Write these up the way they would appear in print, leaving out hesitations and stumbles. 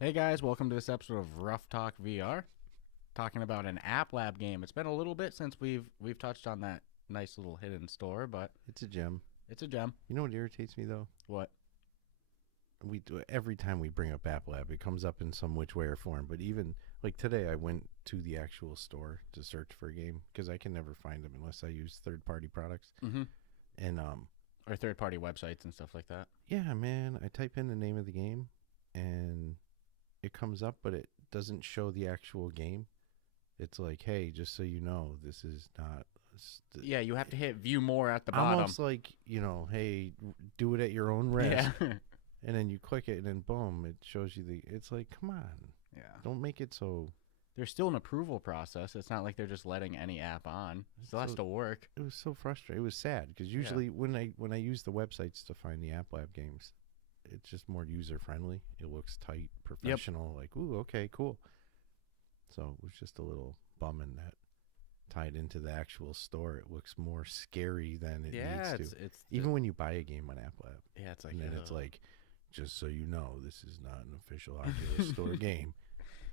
Hey guys, welcome to this episode of Ruff Talk VR. Talking about an App Lab game. It's been a little bit since we've touched on that nice little hidden store, but It's a gem. it's a gem. You know what irritates me though? What? We do every time we bring up App Lab, it comes up in some which way or form. But even like today, I went to the actual store to search for a game because I can never find them unless I use third-party products. Mm-hmm. And Or third-party websites and stuff like that. yeah, man, I type in the name of the game and it comes up, but it doesn't show the actual game. It's like, hey, just so you know, this is not. Yeah, you have to hit view more at the bottom. Almost like, hey, do it at your own risk. Yeah. And then you click it, and then boom, it shows you the. It's like, come on, Yeah. don't make it so. There's still an approval process. It's not like they're just letting any app on. It still has to work. It was so frustrating. It was sad because usually when I use the websites to find the App Lab games, it's just more user friendly. It looks tight, professional. Like, ooh, okay, cool. So it was just a little bumming that tied into the actual store. It looks more scary than it needs to. It's Even when you buy a game on App Lab, yeah, it's like and then it's like, just so you know, this is not an official Oculus Store game.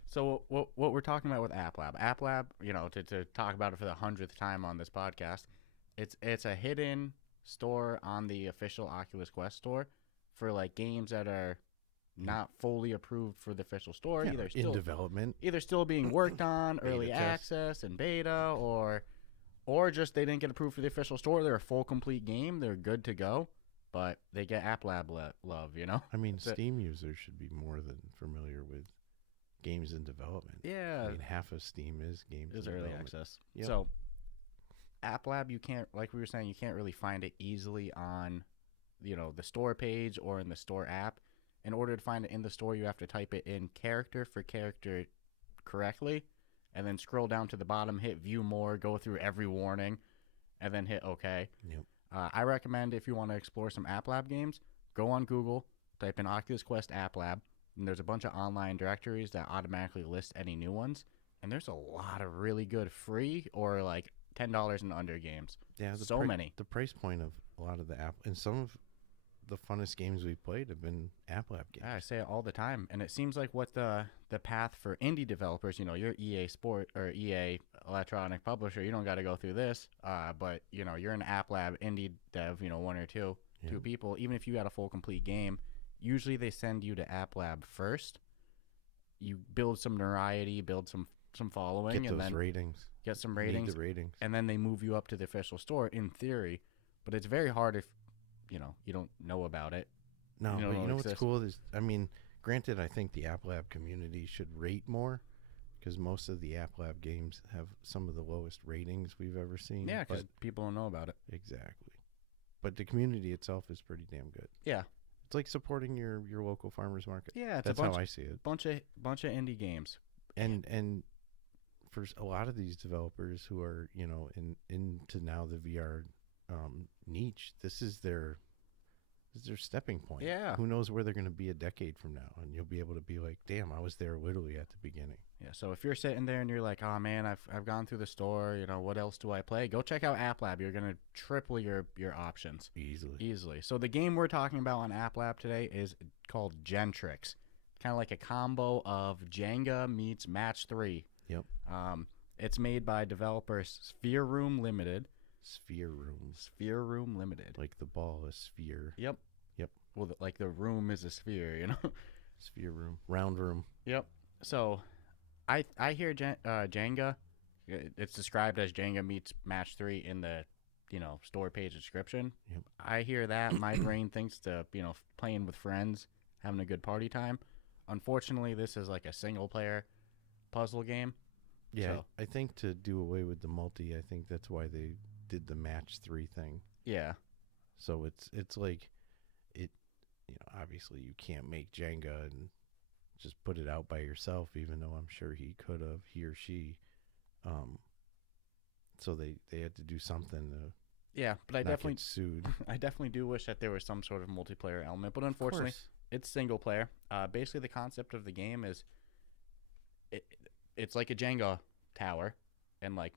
So what we're talking about with App Lab, to talk about it for the 100th time on this podcast, it's a hidden store on the official Oculus Quest store for like games that are not fully approved for the official store, Yeah, either in still development. either still being worked on, early test. access and beta, or just they didn't get approved for the official store. They're a full complete game. They're good to go, but they get App Lab love, I mean, Steam users should be more than familiar with games in development. Yeah. I mean, half of Steam is games in early development. access. Yep. So App Lab, you can't, like we were saying, you can't really find it easily on, the store page or in the store app. In order to find it in the store, you have to type it in character for character correctly, and then scroll down to the bottom, hit view more, go through every warning, and then hit OK. Yep. I recommend if you want to explore some App Lab games, go on Google, type in Oculus Quest App Lab, and there's a bunch of online directories that automatically list any new ones. And there's a lot of really good free or like $10 and under games. Yeah, so many. The price point of a lot of the app and some of the funnest games we've played have been App Lab games. Yeah, I say it all the time, and it seems like what the path for indie developers. You're EA Sport or EA Electronic Publisher. You don't got to go through this, but you're an App Lab indie dev. One or two people. Even if you got a full complete game, usually they send you to App Lab first. You build some notoriety, build some following, Get and those then ratings. get some Need ratings, the ratings. and then they move you up to the official store in theory. But it's very hard if you don't know about it. No, you but know you know what's exists. cool is, I mean, granted, I think the App Lab community should rate more because most of the App Lab games have some of the lowest ratings we've ever seen. Yeah, because but- people don't know about it. exactly. But the community itself is pretty damn good. Yeah, It's like supporting your local farmers market. yeah. It's That's a bunch, how I see it. bunch of indie games. And for a lot of these developers who are into now the VR niche, this is their stepping point. Yeah. Who knows where they're going to be a decade from now, and you'll be able to be like, damn, I was there literally at the beginning. Yeah. So if you're sitting there and you're like, oh man, I've gone through the store. What else do I play? Go check out App Lab. You're gonna triple your options Easily. So the game we're talking about on App Lab today is called Jentrix. Kind of like a combo of Jenga meets Match 3. Yep. It's made by developer Spheroom Limited. Spheroom. Like the ball, a sphere. Yep. Well, like the room is a sphere, Sphere room. Round room. Yep. So, I hear Jenga. It's described as Jenga meets Match 3 in the store page description. Yep. I hear that. My brain thinks to playing with friends, having a good party time. Unfortunately, this is like a single player puzzle game. Yeah, So- I think to do away with the multi, I think that's why they did the match 3 thing. Yeah. So it's like it, obviously you can't make Jenga and just put it out by yourself, even though I'm sure he could have, he or she. So they had to do something to Yeah, but I not definitely get sued. I definitely do wish that there was some sort of multiplayer element, but unfortunately, Of course. it's single player. Basically, the concept of the game is it's like a Jenga tower, and like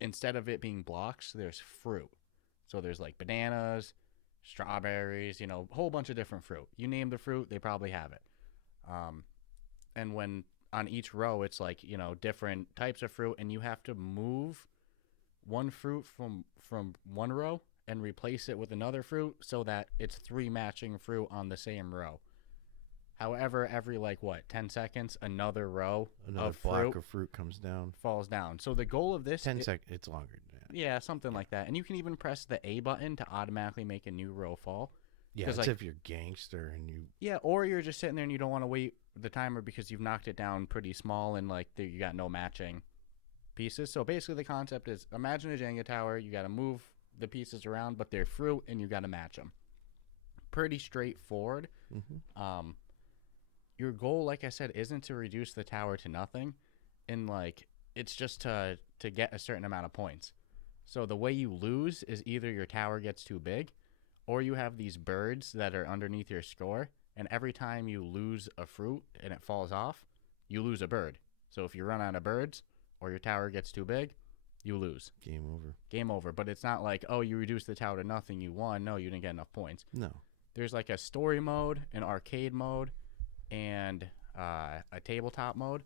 instead of it being blocks, there's fruit. So there's like bananas, strawberries, a whole bunch of different fruit. You name the fruit, they probably have it. And when on each row, it's like, you know, different types of fruit, and you have to move one fruit from one row and replace it with another fruit so that it's 3 matching fruit on the same row. However, every 10 seconds, another row Another of block fruit of fruit comes down. falls down. So the goal of this 10 seconds. It's longer than that. Yeah, something like that. And you can even press the A button to automatically make a new row fall. Yeah, it's if you're gangster and you... Yeah, or you're just sitting there and you don't want to wait the timer because you've knocked it down pretty small and you got no matching pieces. So basically the concept is, imagine a Jenga tower. You got to move the pieces around, but they're fruit and you got to match them. Pretty straightforward. Mm-hmm. Your goal, like I said, isn't to reduce the tower to nothing. And it's just to get a certain amount of points. So the way you lose is either your tower gets too big, or you have these birds that are underneath your score, and every time you lose a fruit and it falls off, you lose a bird. So if you run out of birds or your tower gets too big, you lose. Game over. Game over. But it's not like, oh, you reduced the tower to nothing, you won. No, you didn't get enough points. No. There's a story mode, an arcade mode, and a tabletop mode.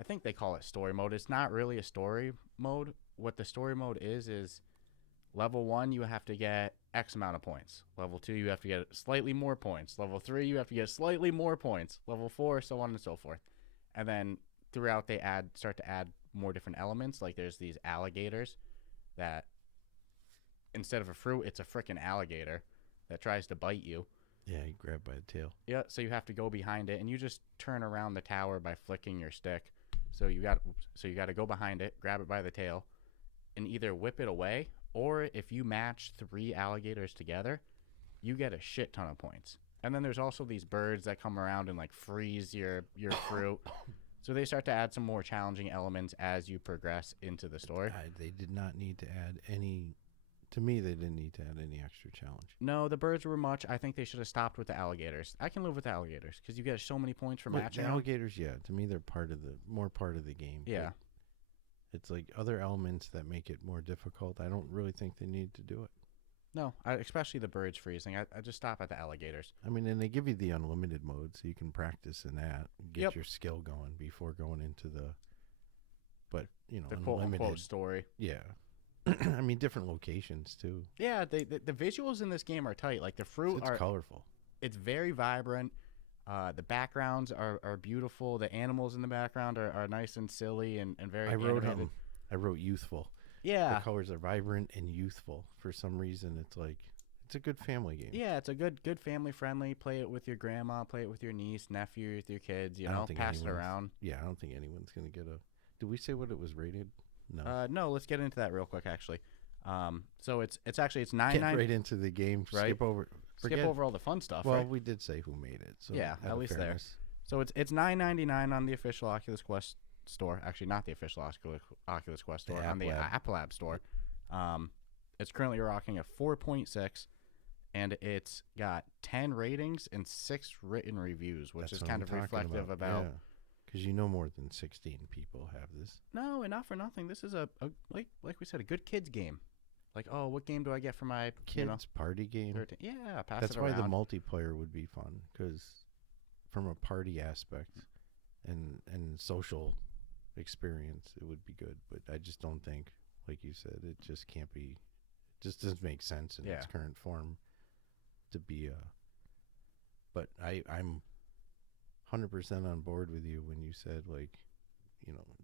I think they call it story mode. It's not really a story mode. What the story mode is level 1, you have to get X amount of points. Level 2, you have to get slightly more points. Level 3, you have to get slightly more points. Level 4, so on and so forth. And then throughout, they start to add more different elements. Like there's these alligators that instead of a fruit, it's a freaking alligator that tries to bite you. Yeah, you grab by the tail. Yeah, so you have to go behind it, and you just turn around the tower by flicking your stick. So you got to go behind it, grab it by the tail, and either whip it away, or if you match 3 alligators together, you get a shit ton of points. And then there's also these birds that come around and freeze your fruit. So they start to add some more challenging elements as you progress into the story. They did not need to add any... To me, they didn't need to add any extra challenge. No, the birds were much. I think they should have stopped with the alligators. I can live with the alligators because you get so many points for matching the alligators, yeah. To me, they're more part of the game. Yeah. It's like other elements that make it more difficult. I don't really think they need to do it. No, especially the birds freezing. I just stop at the alligators. I mean, and they give you the unlimited mode, so you can practice in that, get your skill going before going into the... But, the unlimited... quote-unquote story. Yeah. I mean, different locations, too. Yeah, the visuals in this game are tight. The fruit It's colorful. It's very vibrant. The backgrounds are beautiful. The animals in the background are nice and silly and very animated. I wrote youthful. Yeah. The colors are vibrant and youthful. For some reason, it's a good family game. Yeah, it's a good family friendly. Play it with your grandma, play it with your niece, nephew, with your kids, pass it around. Yeah, I don't think anyone's going to get a... Did we say what it was rated? No. No, let's get into that real quick, actually. So it's $9.99. Get right into the game. Right? Skip over all the fun stuff. Well, right? We did say who made it. So yeah, at least fairness. there. So it's $9.99 on the official Oculus Quest store. Actually, not the official Oculus Quest store. On the Apple App Store. It's currently rocking a 4.6, and it's got 10 ratings and 6 written reviews, which is kind of reflective about. Yeah. Because more than 16 people have this. No, and not for nothing. This is a like we said, a good kids game. What game do I get for my kids party game? 13? Yeah, pass That's it around. why the multiplayer would be fun, because from a party aspect and social experience, it would be good. But I just don't think, like you said, it just can't be. It just doesn't make sense in its current form to be a. But I'm 100% on board with you when you said,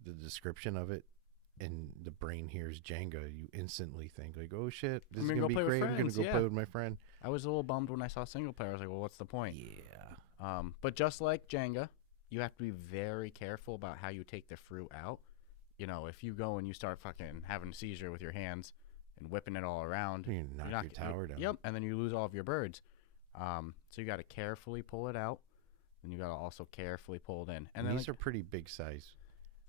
the description of it, and the brain hears Jenga, you instantly think, oh shit, this is going to be great. I'm going to go play with my friend. I was a little bummed when I saw single player. I was like, well, what's the point? Yeah. But just like Jenga, you have to be very careful about how you take the fruit out. If you go and you start fucking having a seizure with your hands and whipping it all around, you knock your tower down. Yep, and then you lose all of your birds. So you got to carefully pull it out. And you got to also carefully pull it in. And these are pretty big size.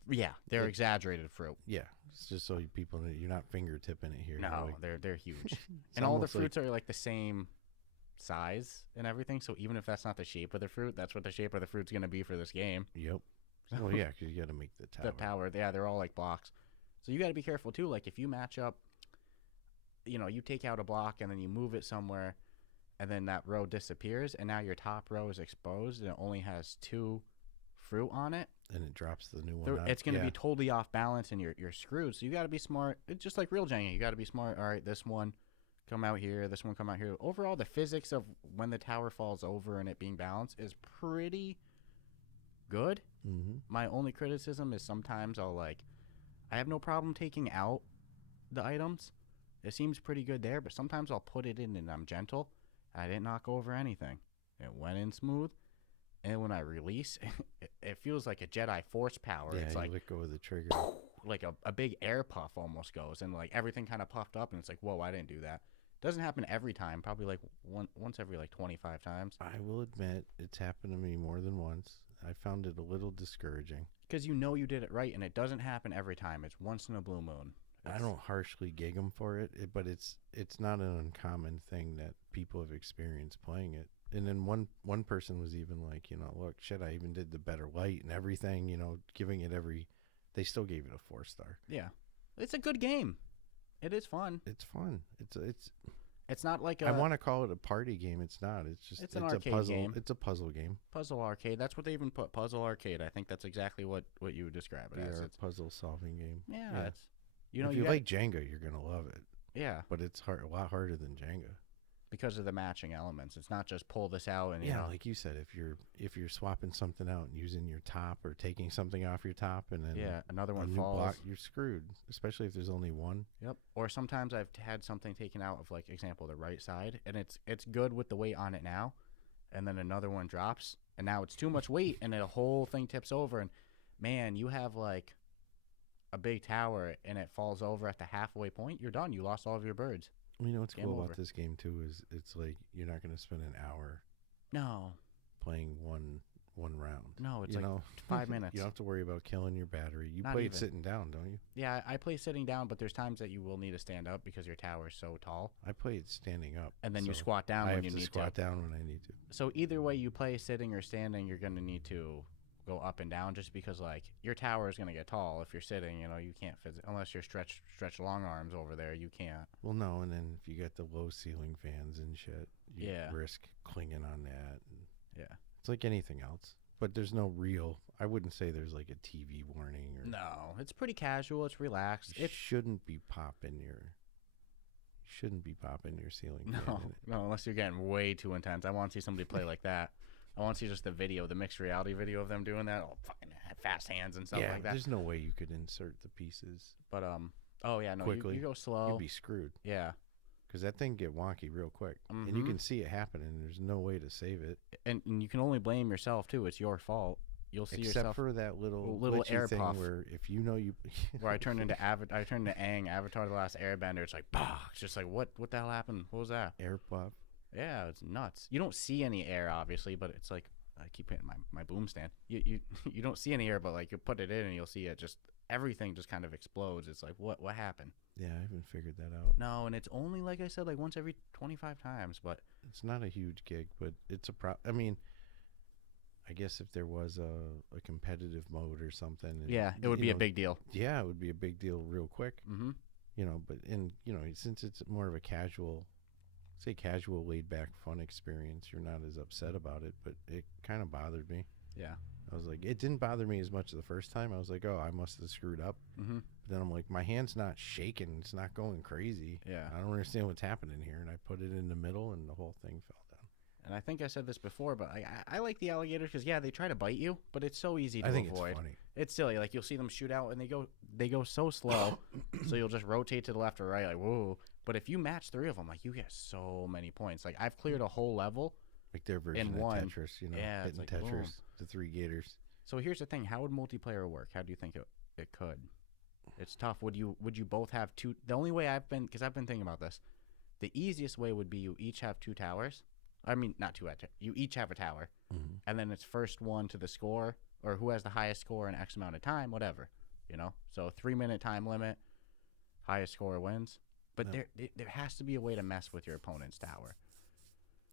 Yeah, they're exaggerated fruit. Yeah, it's just so people know you're not fingertipping it here. No, they're huge. And all the fruits are the same size and everything. So even if that's not the shape of the fruit, that's what the shape of the fruit's going to be for this game. Yep. Well, yeah, because you got to make the tower. The tower, yeah, they're all blocks. So you got to be careful too. If you match up, you take out a block and then you move it somewhere, and then that row disappears, and now your top row is exposed, and it only has 2 fruit on it. And it drops the new one out. It's going to be totally off balance, and you're screwed. So you got to be smart. It's just like real Jenga. You got to be smart. All right, this one come out here, this one come out here. Overall, the physics of when the tower falls over and it being balanced is pretty good. Mm-hmm. My only criticism is sometimes I have no problem taking out the items. It seems pretty good there, but sometimes I'll put it in and I'm gentle. I didn't knock over anything. It went in smooth. And when I release, it feels like a Jedi Force power. Yeah, it's you like let go of the trigger. Like a big air puff almost goes, and like everything kind of puffed up, and it's like, whoa, I didn't do that. Doesn't happen every time. Probably like once every like 25 times. I will admit it's happened to me more than once. I found it a little discouraging. Because you know you did it right, and it doesn't happen every time. It's once in a blue moon. I don't harshly gig them for it, but it's not an uncommon thing that people have experienced playing it. And then one person was even like, look, shit, I even did the better light and everything, giving it they still gave it a 4-star. Yeah. It's a good game. It is fun. It's fun. It's not like I want to call it a party game. It's not. It's an a arcade puzzle game. It's a puzzle game. Puzzle arcade. That's what they even put. Puzzle arcade. I think that's exactly what you would describe it as. It's a puzzle solving game. Yeah. It's, if you like Jenga, you're gonna love it. Yeah. But it's a lot harder than Jenga. Because of the matching elements. It's not just pull this out and like you said, if you're swapping something out and using your top or taking something off your top and then another one new falls, block, you're screwed. Especially if there's only one. Yep. Or sometimes I've had something taken out of, like, example, the right side, and it's good with the weight on it now, and then another one drops, and now it's too much weight, and the whole thing tips over, and man, you have like a big tower and it falls over at the halfway point, you're done. You lost all of your birds. What's Game cool over. about this game too is it's like you're not going to spend an hour playing one round. No, it's 5 minutes. You don't have to worry about killing your battery. You Not play it even. sitting down, don't you? Yeah, I play sitting down, but there's times that you will need to stand up because your tower is so tall. I play it standing up. And then you so squat down I when have you to need squat down when I need to. So either way you play sitting or standing, you're going to need to go up and down just because, like, your tower is going to get tall. If you're sitting, you can't unless you're stretch long arms over there, you can't. Well, no, and then if you got the low ceiling fans and shit, you risk clinging on that. Yeah. It's like anything else. But there's no real, I wouldn't say there's like a TV warning or. No, it's pretty casual. It's relaxed. It shouldn't be popping your ceiling fan. No, unless you're getting way too intense. I want to see somebody play like that. I want to see just the video, the mixed reality video of them doing that. Oh, fucking fast hands and stuff like that. There's no way you could insert the pieces. But quickly. You go slow. You'd be screwed. Yeah. Because that thing get wonky real quick, Mm-hmm. and you can see it happening. There's no way to save it, and you can only blame yourself too. It's your fault. You'll see except yourself for that little air thing puff where if where I turned into Aang, Avatar: The Last Airbender. It's like, bah! It's just like, what the hell happened? What was that? air puff. Yeah, it's nuts. You don't see any air, obviously, but it's like I keep hitting my boom stand. You don't see any air, but like you put it in and you'll see it just everything just kind of explodes. It's like what happened? Yeah, I haven't figured that out. No, and it's only, like I said, like once every 25 times, but it's not a huge gig, but it's I mean, I guess if there was a competitive mode or something, it would be a big deal. Yeah, it would be a big deal real quick. Mm-hmm. But since it's more of a casual, laid back fun experience, you're not as upset about it, but it kind of bothered me. Yeah. I was like, it didn't bother me as much the first time. I was like, oh, I must have screwed up. Mm-hmm. But then I'm like, my hand's not shaking. It's not going crazy. Yeah. I don't understand what's happening here. And I put it in the middle, and the whole thing fell down. And I think I said this before, but I like the alligators because, they try to bite you, but it's so easy to avoid. It's funny. It's silly. Like, you'll see them shoot out, and they go so slow, so you'll just rotate to the left or right, like, whoa. But if you match 3 of them, like, you get so many points. Like, I've cleared a whole level. Like their version of Tetris, hitting like, Tetris, boom. the 3 gators. So here's the thing: how would multiplayer work? How do you think it could? It's tough. Would you both have 2? The only way I've been thinking about this, the easiest way would be you each have 2 towers. I mean, not 2. You each have a tower, mm-hmm. and then it's first one to the score, or who has the highest score in X amount of time, whatever. So 3-minute time limit, highest score wins. But there has to be a way to mess with your opponent's tower.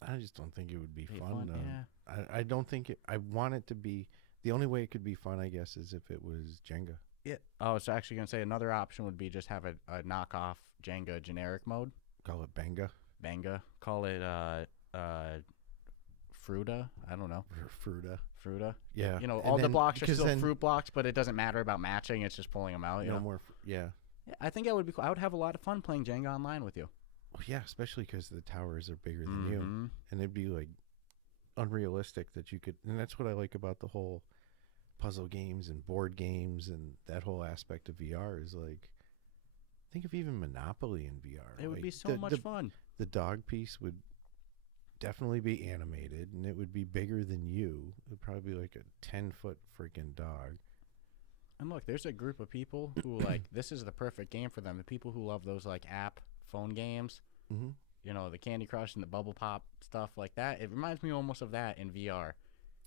I just don't think it would be fun. Yeah. I don't think it. I want it to be. The only way it could be fun, I guess, is if it was Jenga. Yeah. Oh, I was actually going to say another option would be just have a knockoff Jenga generic mode. Call it Benga. Benga. Call it Fruta. I don't know. Fruta. Fruta. Yeah. You know, And all the then- blocks are because still then- fruit blocks, but it doesn't matter about matching. It's just pulling them out. You No know? more. Yeah. Yeah, I think that would be cool. I would have a lot of fun playing Jenga online with you. Well, yeah, especially because the towers are bigger than you, Mhm. and it'd be like unrealistic that you could. And that's what I like about the whole puzzle games and board games and that whole aspect of VR is like. Think of even Monopoly in VR. It would Like, be so much fun. The dog piece would definitely be animated, and it would be bigger than you. It would probably be like a 10-foot freaking dog. And look, there's a group of people who like this is the perfect game for them. The people who love those like app phone games, Mm-hmm. you know, the Candy Crush and the Bubble Pop stuff like that. It reminds me almost of that in VR.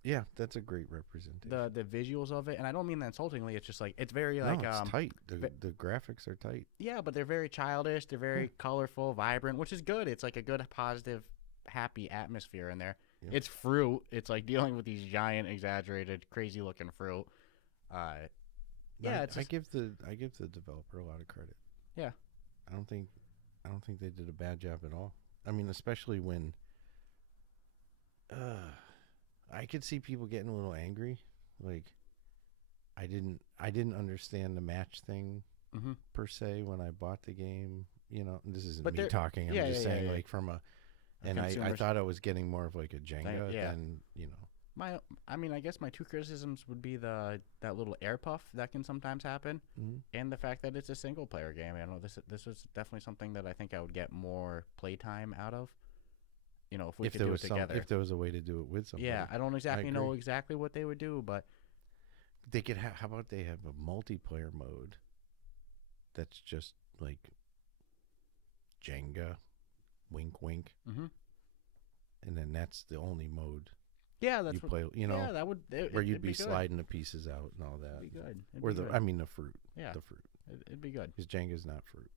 Yeah, that's a great representation. The visuals of it, and I don't mean that insultingly. It's just like it's very No, like it's tight. The graphics are tight. yeah, but they're very childish. They're very colorful, vibrant, which is good. It's like a good, positive, happy atmosphere in there. Yep. It's fruit. It's like dealing with these giant, exaggerated, crazy-looking fruit. Yeah, it's I just, give the developer a lot of credit. Yeah. I don't think they did a bad job at all. I mean, especially when I could see people getting a little angry. Like I didn't understand the match thing mhm. per se when I bought the game. You know, this isn't But me there- talking. I'm yeah, just yeah, saying yeah. like from a and I consumer's- thought I was getting more of like a Jenga yeah. than, you know. I guess my two criticisms would be that little air puff that can sometimes happen, Mhm. and the fact that it's a single player game. I know this was definitely something that I think I would get more playtime out of. You know, if we could do it together. If there was a way to do it with somebody. Yeah, I don't exactly know agree. exactly what they would do, but They could have. How about they have a multiplayer mode that's just like Jenga, wink, wink, mhm. and then that's the only mode Yeah, that's you what, play. You know, yeah, that would where you'd it'd be good. sliding the pieces out and all that. It'd be good. It'd Or be the, good. I mean, the fruit. Yeah. The fruit. It'd be good. Because Jenga's not fruit.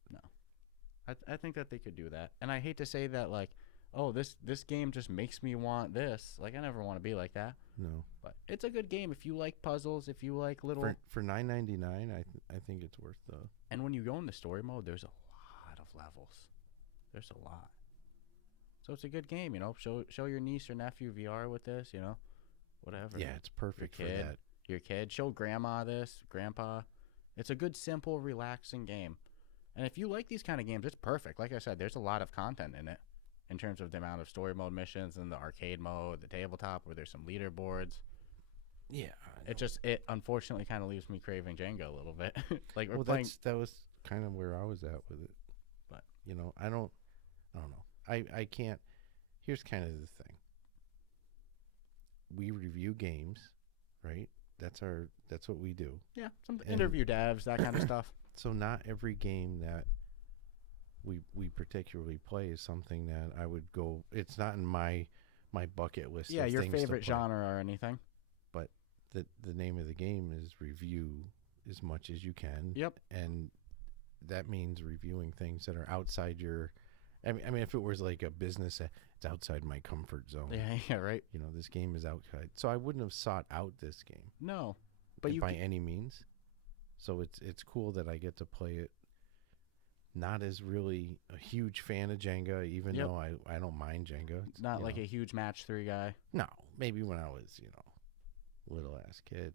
I think that they could do that, and I hate to say that like, oh, this game just makes me want this. Like, I never want to be like that. No. But it's a good game if you like puzzles, if you like little. For $9.99, I think it's worth the. And when you go into story mode, there's a lot of levels. There's a lot. So it's a good game, you know. Show your niece or nephew VR with this, you know, whatever. Yeah, it's perfect for kid. that. Your kid. Show grandma this, grandpa. It's a good, simple, relaxing game. And if you like these kind of games, it's perfect. Like I said, there's a lot of content in it in terms of the amount of story mode missions and the arcade mode, the tabletop where there's some leaderboards. Yeah. It unfortunately kind of leaves me craving Jenga a little bit. Like we're Well, playing. that was kind of where I was at with it. But you know, I don't know. I can't. Here's kind of the thing. We review games, right? That's what we do. Yeah, some And- interview devs, that kind of stuff. So not every game that we particularly play is something that I would go. It's not in my bucket list. Yeah, of your things to favorite play. genre or anything. But the name of the game is review as much as you can. Yep. And that means reviewing things that are outside your. I mean, if it was like a business, it's outside my comfort zone. Yeah, right. You know, this game is outside, so I wouldn't have sought out this game. No, but you by any means. So it's cool that I get to play it. Not as really a huge fan of Jenga, even Yep. though I don't mind Jenga. It's, not you like know, a huge match 3 guy. no. Maybe when I was little ass kid,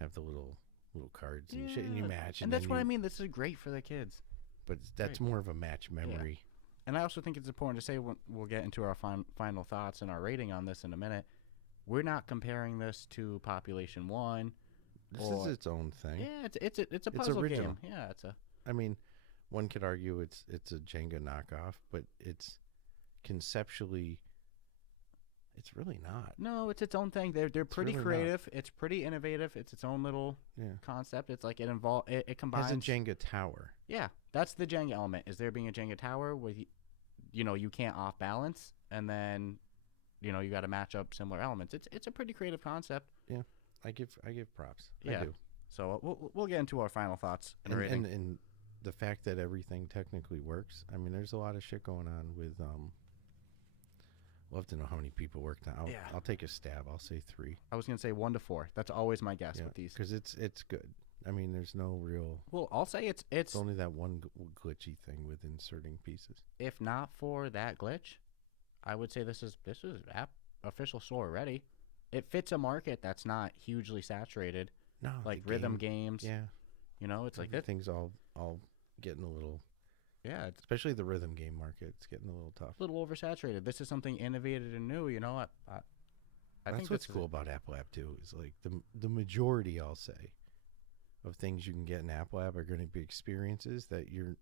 have the little cards and shit, and you match, And that's then what I you- mean. This is great for the kids. But that's more of a match memory. And I also think it's important to say we'll get into our final thoughts and our rating on this in a minute. We're not comparing this to Population 1. This is its own thing. Yeah, it's a puzzle original. game. Yeah, it's a. I mean, one could argue it's a Jenga knockoff, but it's conceptually, it's really not. No, it's its own thing. They're pretty really not. creative. It's pretty innovative. It's its own little Yeah. concept. It's like it combines. Has a Jenga tower. Yeah, that's the Jenga element. Is there being a Jenga tower with, you can't off balance, and then, you got to match up similar elements. It's a pretty creative concept. Yeah, I give props. Yeah. I do. So we'll get into our final thoughts and rating. And the fact that everything technically works. I mean, there's a lot of shit going on with. We'll have to know how many people worked on. I'll take a stab. I'll say 3. I was gonna say 1 to 4. That's always my guess with these. because it's good. I mean, there's no real. Well, I'll say it's It's only that one glitchy thing with inserting pieces. if not for that glitch, I would say this is app official store ready. It fits a market that's not hugely saturated, No, like the rhythm game, games. yeah, You know, it's like that. everything's all getting a little, Yeah, it's especially the rhythm game market. It's getting a little tough. a little oversaturated. This is something innovative and new. You know, I That's think what's this cool about App Lab too. Is like the majority, I'll say, of things you can get in App Lab are going to be experiences that you're.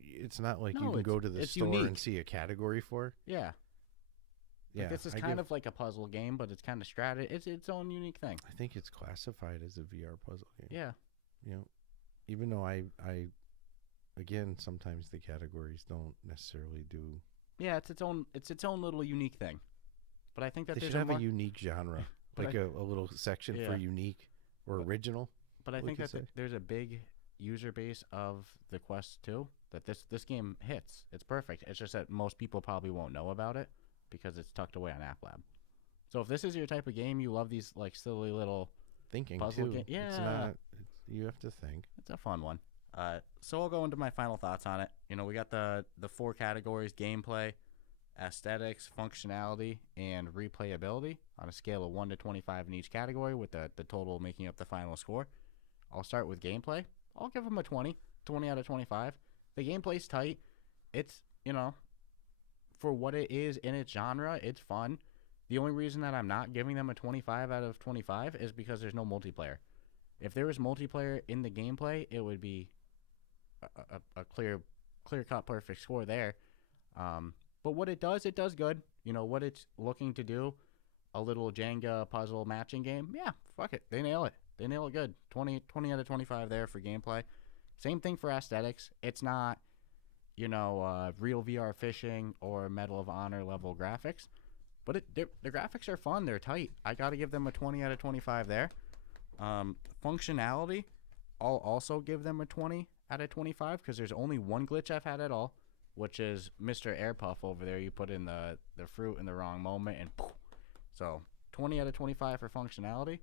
It's not like you No, can go to the it's store unique. and see a category for. Yeah, Yeah, like this is kind of like a puzzle game, but it's kind of It's its own unique thing. I think it's classified as a VR puzzle game. Yeah, You know, even though I again sometimes the categories don't necessarily do. yeah, it's its own little unique thing. But I think that They there's should have mar- a unique genre, But like a little section for Yeah. unique or But- original. But I we think could that say. there's a big user base of the Quest 2 that this game hits. It's perfect. It's just that most people probably won't know about it because it's tucked away on App Lab. So if this is your type of game, you love these like silly little Thinking puzzle too. game. It's Yeah. not. It's, you have to think. It's a fun one. So I'll go into my final thoughts on it. You know, we got the four categories: gameplay, aesthetics, functionality, and replayability on a scale of 1 to 25 in each category, with the total making up the final score. I'll start with gameplay. I'll give them a 20 out of 25. The gameplay's tight. It's, you know, for what it is in its genre, it's fun. The only reason that I'm not giving them a 25 out of 25 is because there's no multiplayer. If there was multiplayer in the gameplay, it would be a clear cut perfect score there. But what it does good. You know what it's looking to do, a little Jenga puzzle matching game. Yeah, fuck it, they nail it. They nail it good. 20 out of 25 there for gameplay. Same thing for aesthetics. It's not, you know, real VR fishing or Medal of Honor level graphics, but the graphics are fun. They're tight. I got to give them a 20 out of 25 there. Functionality, I'll also give them a 20 out of 25 because there's only one glitch I've had at all, which is Mr. Air Puff over there. You put in the fruit in the wrong moment and poof. So 20 out of 25 for functionality.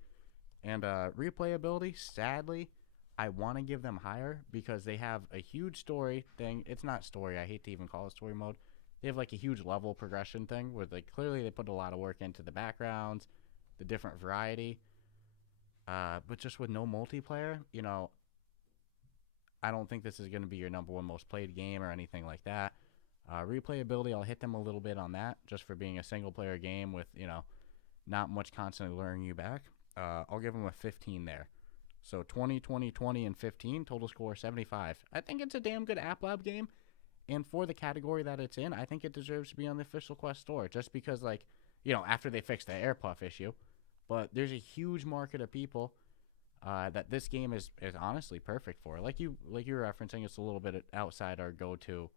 And replayability, sadly, I want to give them higher because they have a huge story thing. It's not story. I hate to even call it story mode. They have like a huge level progression thing where like clearly they put a lot of work into the backgrounds, the different variety. But just with no multiplayer, you know, I don't think this is going to be your number one most played game or anything like that. Replayability, I'll hit them a little bit on that just for being a single player game with, you know, not much constantly luring you back. I'll give them a 15 there. So 20, 20, 20, and 15, total score 75. I think it's a damn good App Lab game. And for the category that it's in, I think it deserves to be on the official Quest store just because, like, you know, after they fix the Air Puff issue. But there's a huge market of people that this game is honestly perfect for. Like you were referencing, it's a little bit outside our go-to,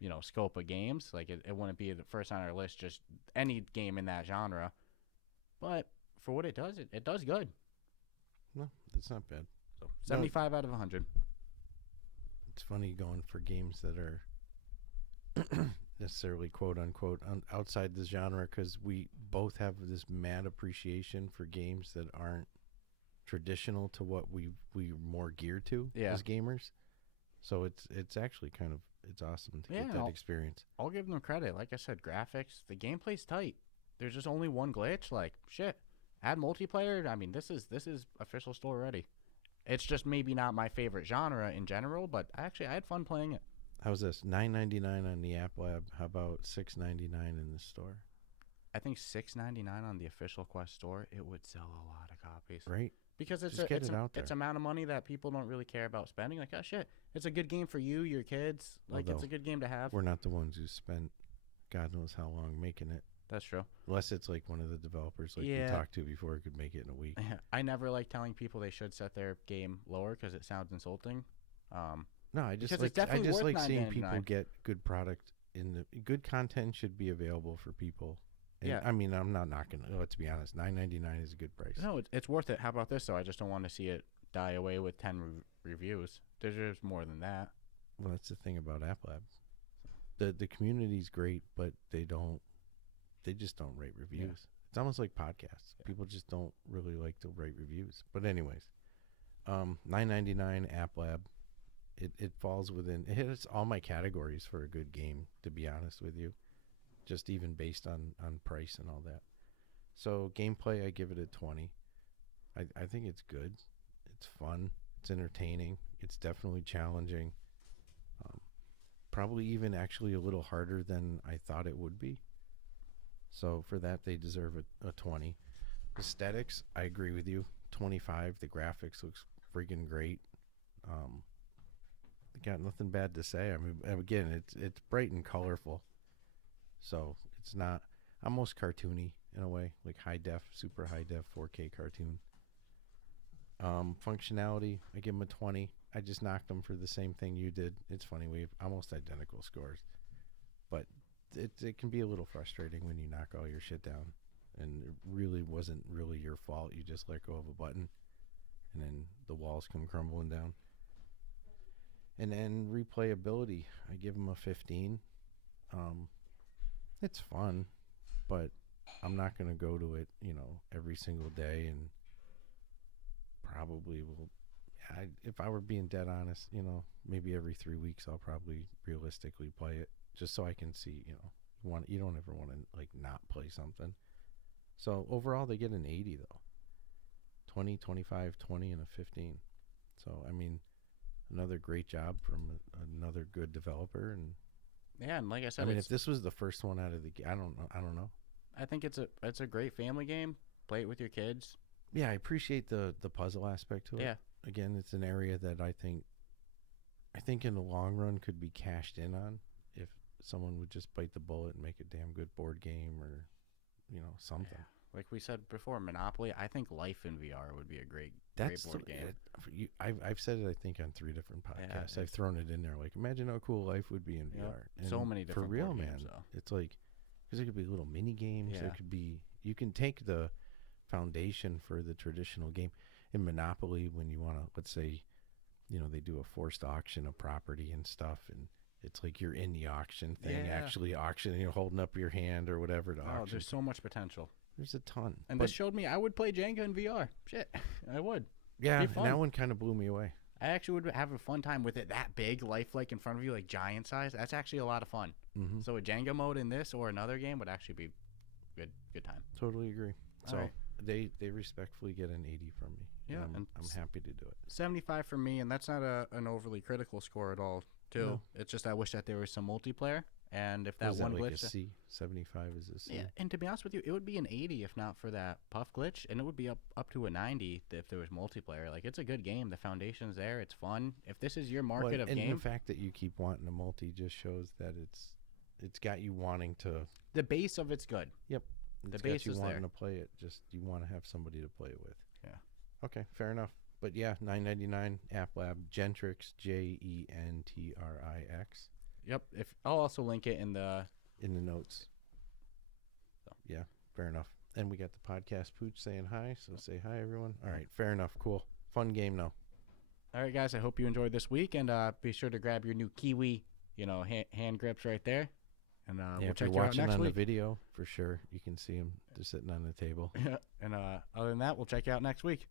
you know, scope of games. Like it wouldn't be the first on our list, just any game in that genre. But for what it does, it does good. No, that's not bad. So 75 out of 100. It's funny going for games that are necessarily quote unquote outside the genre because we both have this mad appreciation for games that aren't traditional to what we're more geared to as gamers. So it's actually kind of it's awesome to get that experience. I'll give them credit. Like I said, graphics, the gameplay's tight. There's just only one glitch. Like shit, add multiplayer. I mean, this is official store ready. It's just maybe not my favorite genre in general, but I had fun playing it. How's this? $9.99 on the App Lab. How about $6.99 in the store? I think $6.99 on the official Quest store. It would sell a lot of copies, right? Because it's it's amount of money that people don't really care about spending. Like, oh shit, it's a good game for you, your kids. Like, it's a good game to have. We're not the ones who spent God knows how long making it. That's true. Unless it's like one of the developers like we talked to before could make it in a week. I never like telling people they should set their game lower because it sounds insulting. No, I just like seeing people get good product good content should be available for people. And I mean, I'm not knocking it. Let's be honest, $9.99 is a good price. No, it's worth it. How about this though? I just don't want to see it die away with 10 reviews. There's more than that. Well, that's the thing about App Lab. The community's great, but they just don't rate reviews. Yeah. It's almost like podcasts. Yeah. People just don't really like to write reviews. But anyways, $9.99 App Lab. It falls within. It hits all my categories for a good game. To be honest with you, just even based on price and all that. So gameplay, I give it a 20. I think it's good. It's fun. It's entertaining. It's definitely challenging. Probably even actually a little harder than I thought it would be. So for that, they deserve a 20. Aesthetics, I agree with you. 25. The graphics looks freaking great. Got nothing bad to say. I mean, again, it's bright and colorful. So it's not almost cartoony in a way, like high def, super high def, 4K cartoon. Functionality, I give them a 20. I just knocked them for the same thing you did. It's funny, we have almost identical scores, but it can be a little frustrating when you knock all your shit down, and it really wasn't really your fault. You just let go of a button, and then the walls come crumbling down. And then replayability, I give them a 15. It's fun, but I'm not going to go to it, every single day, and probably will. If I were being dead honest, maybe every 3 weeks I'll probably realistically play it, just so I can see, you don't ever want to like not play something. So overall they get an 80 though. 20, 25, 20, and a 15. So I mean, another great job from another good developer. And yeah, and like I said, I mean, if this was the first one out of the game, I don't know. I think it's a great family game. Play it with your kids. Yeah, I appreciate the puzzle aspect to it. Yeah. Again, it's an area that I think in the long run could be cashed in on if someone would just bite the bullet and make a damn good board game or, something. Yeah. Like we said before, Monopoly, I think Life in VR would be a great board game. I've said it, I think, on 3 different podcasts. Yeah, I've thrown it in there. Like, imagine how cool life would be in VR. And so many different for real, board man. games, though. It's like, because there could be little mini games. Yeah. There could be, you can take the foundation for the traditional game. In Monopoly, when you want to, let's say, they do a forced auction of property and stuff, and it's like you're in the auction thing, actually auctioning, holding up your hand or whatever to auction. There's so much potential. There's a ton. And this showed me I would play Jenga in VR. Shit, I would. Yeah, and that one kind of blew me away. I actually would have a fun time with it that big, lifelike in front of you, like giant size. That's actually a lot of fun. Mm-hmm. So a Jenga mode in this or another game would actually be good time. Totally agree. So right. they respectfully get an 80 from me. Yeah, and I'm happy to do it. 75 for me, and that's not an overly critical score at all, too. No. It's just I wish that there was some multiplayer, and if that one like glitch... a C? 75 is a C? Yeah, and to be honest with you, it would be an 80 if not for that puff glitch, and it would be up to a 90 if there was multiplayer. Like, it's a good game. The foundation's there. It's fun. If this is your market of game... And the fact that you keep wanting a multi just shows that it's got you wanting to... The base of it's good. Yep. The base is wanting there. To play it. Just you want to have somebody to play it with. Yeah. Okay, fair enough. But yeah, $9.99 App Lab Jentrix, Jentrix. Yep. I'll also link it in the notes. So. Yeah, fair enough. And we got the podcast Pooch saying hi, so say hi everyone. All right, fair enough. Cool. Fun game though. All right, guys. I hope you enjoyed this week, and be sure to grab your new Kiwi, hand grips right there. And we'll check you out next week. If you're watching on the video, for sure, you can see them. They're sitting on the table. Yeah. And other than that, we'll check you out next week.